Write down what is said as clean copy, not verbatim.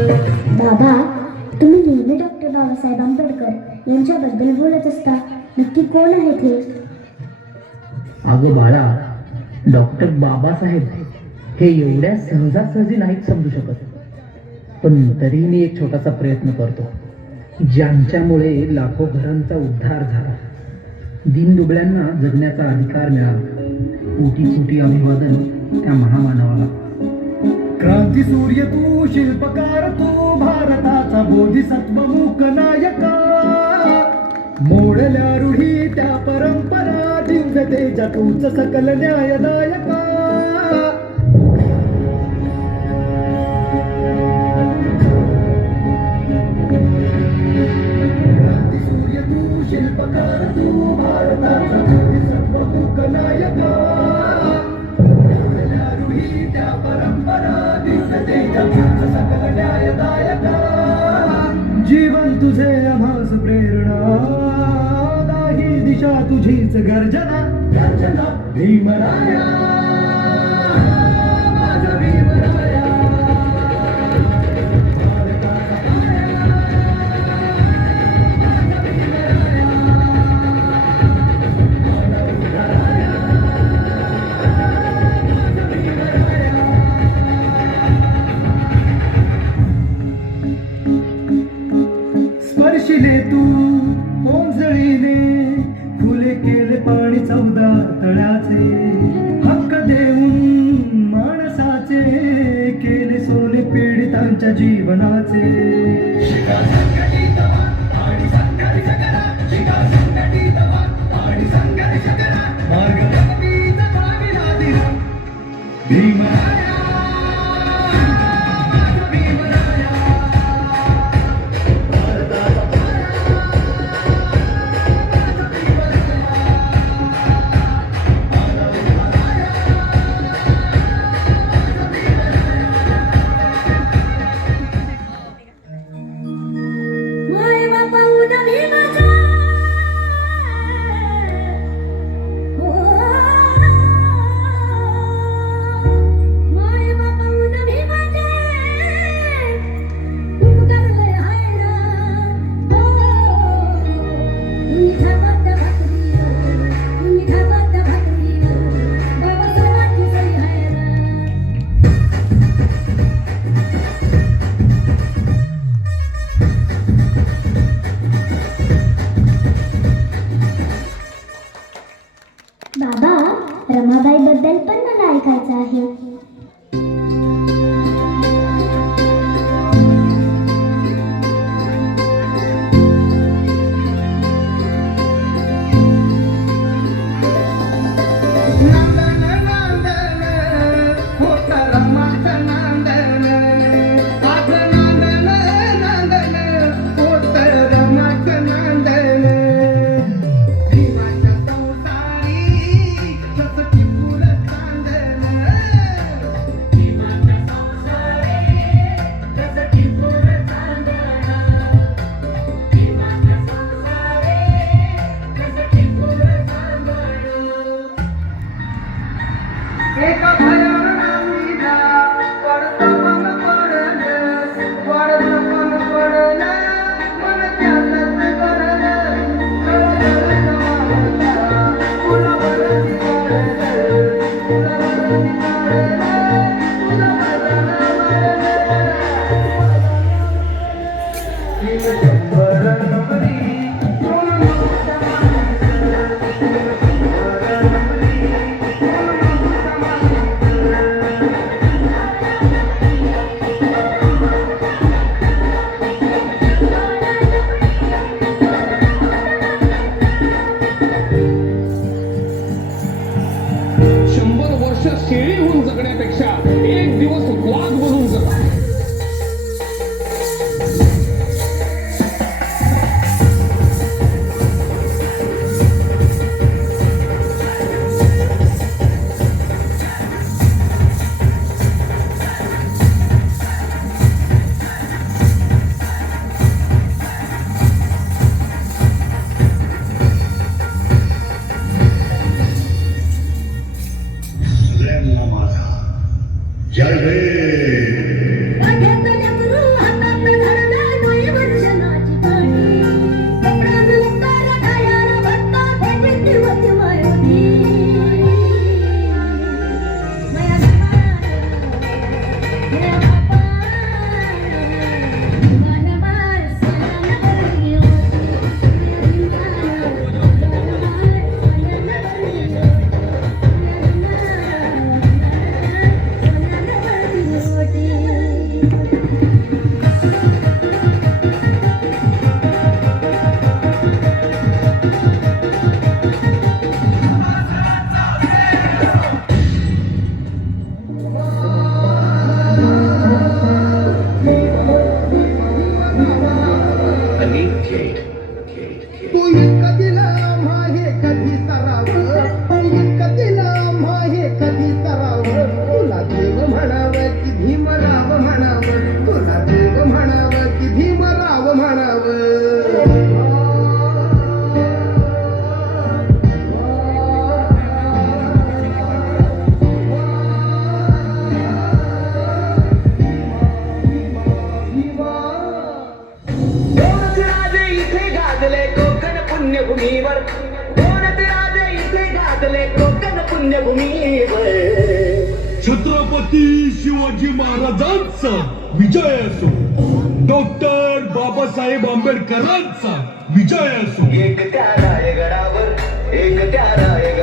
बाबा, तुम्ही नेहमी डॉक्टर बाबासाहेब आंबेडकर यांच्याबद्दल बोलत असता. नक्की कोण आहेत हे? अगं बाळा, डॉक्टर बाबासाहेब हे एवढ्या सहजासहजी नाहीत समजू शकत. पण तरीही मी एक छोटासा प्रयत्न करतो, ज्यांच्यामुळे लाखो घरांचा उद्धार झाला, दीनदुबळ्यांना जगण्याचा अधिकार मिळाला. कोटी कोटी अभिवादन त्या महामानवाला. क्रांती सूर्य तू, शिल्पकार तू, भारताचा बोधिसत्व मूक नायका. मोडल्या रूढी त्या परंपरा, दिव्य तेजा तूच सकल न्यायदायका. क्रांती सूर्य तू, शिल्पकार तू, भारताचा बोधिसत्व मूक नायका. मोडल्या रूढी त्या परंपरा, सकल न्यायदायका. जीवन तुझे आम्हास प्रेरणा, दाही दिशा तुझीच गर्जना. गर्जना भीमराया, माझा भीमराया. स्पर्शिले तू ओंजळीने, खुले केले पाणी चौदा तळ्याचे. हक्क देऊन माणसाचे, केले सोने पीडितांच्या जीवनाचे. शिका संघटित व्हा आणि संघर्ष करा, शिका संघटित व्हा आणि संघर्ष करा. मार्ग भक्तीचा चांगला दिला भीमराया. बाबा, रमाबाई बद्दल पण मला ऐकायचं आहे. शेळी होऊन जगण्यापेक्षा एक दिवस वाघ बनून जगा. तू इतका दिला माहे कधी करावं, तू इतका दिला माहे कधी करावं. तुला देव म्हणावं की भीमराव म्हणावं, तुला देव म्हणावं की भीमराव दोनच राजे इथे गाजले कोकण पुण्यभूमीवर, दोनच राजे इथे गाजले कोकण पुण्यभूमीवर. छत्रपती शिवाजी महाराजांचा विजय असो, डॉक्टर बाबासाहेब आंबेडकरांचा विजय असो. एक त्या रायगडावर, एक त्या रायगडावर